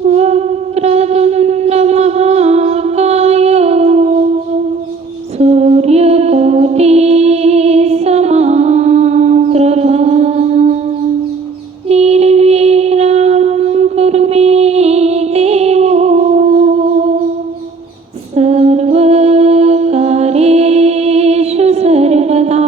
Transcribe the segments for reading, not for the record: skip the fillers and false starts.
वक्रतुंड महाकाय सूर्यकोटि समाप्रभा निर्विघ्नं कुरु मे देव सर्वकार्येषु सर्वदा।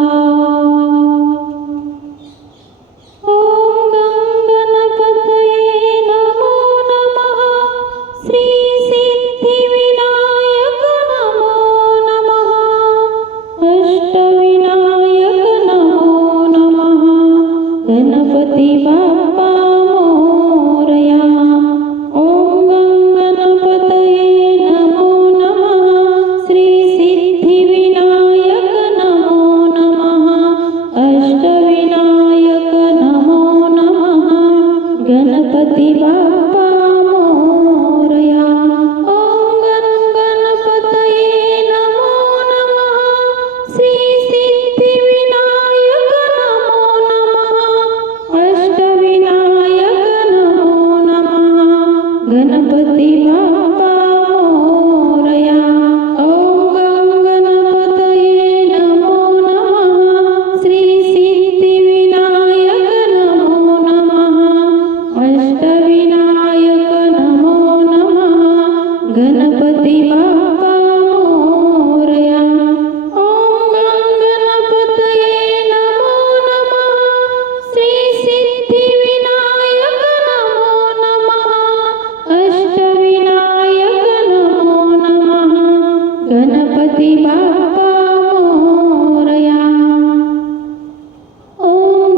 गणपति बाप्पा मोरया। ओम गणपतये नमो नमः। श्री सिद्धिविनायक नमो नमः। अष्टविनायक नमो नमः। गणपति बाप्पा मोरया। ओम गणपतये नमो नमः। श्री सिद्धिविनायक नमो नमः। अष्टविनायक नमो नमः। गणपति बाप्पा मोरया। ओम गणपतये नमो नमः। श्री सिद्धिविनायक नमो नमः। अष्टविनायक नमो नमः। गणपति बाप्पा मोरया। ओम गणपतये नमो नमः। श्री सिद्धिविनायक नमो नमः। अष्टविनायक नमो नमः। गणपति बाप्पा मोरया। ओम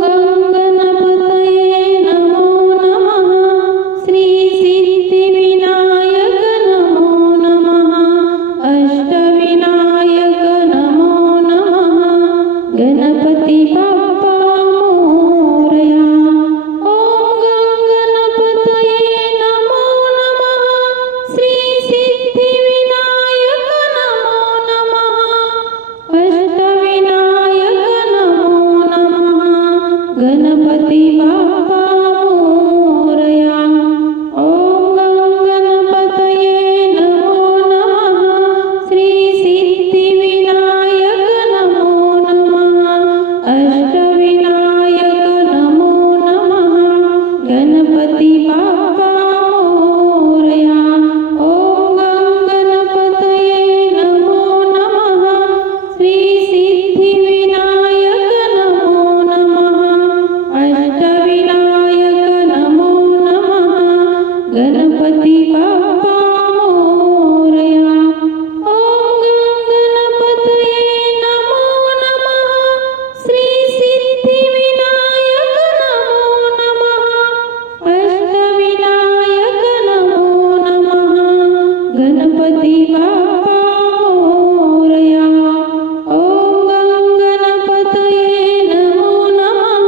गणपतये नमो नमः। श्री सिद्धिविनायक नमो नमः। अष्टविनायक नमो नमः। गणपति बाप्पा मोरया। ओम गणपतये नमो नमः। श्री सिद्धिविनायक नमो नमः। अष्टविनायक नमो नमः। गणपति बाप्पा मोरया। ओम गणपतये नमो नमः। श्री सिद्धिविनायक नमो नमः। अष्टविनायक नमो नमः। गणपति बाप्पा मोरया। ओम गणपतये नमो नमः। श्री सिद्धिविनायक नमो नमः। अष्टविनायक नमो नमः। गणपति बाप्पा मोरया। ओम गणपतये नमो नमः। श्री सिद्धिविनायक नमो नमः। अष्टविनायक नमो नमः। गणपति बाप्पा मोरया। ओम गणपतये नमो नमः।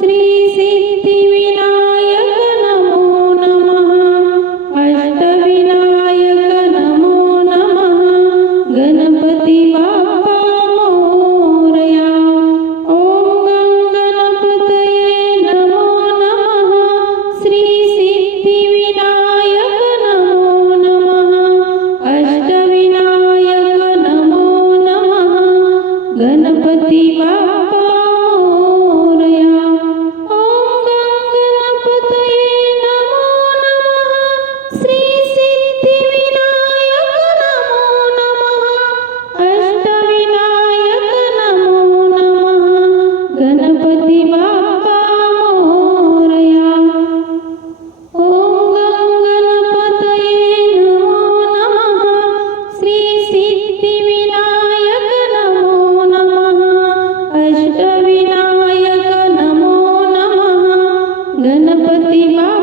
श्री सिद्धिविनायक नमो नमः। अष्टविनायक नमो नमः। गणपति बाप्पा मोरया। ओम गणपतये नमो नमः। श्री सिद्धिविनायक नमो नमः। अष्टविनायक नमो नमः। गणपति बाप्पा मोरया। ओम गणपतये नमो नमः। श्री सिद्धिविनायक नमो नमः। अष्टविनायक नमो नमः। गणपति बाप्पा मोरया। ओम गणपतये नमो नमः। श्री सिद्धिविनायक नमो नमः। अष्टविनायक नमो नमः। गणपति बाप्पा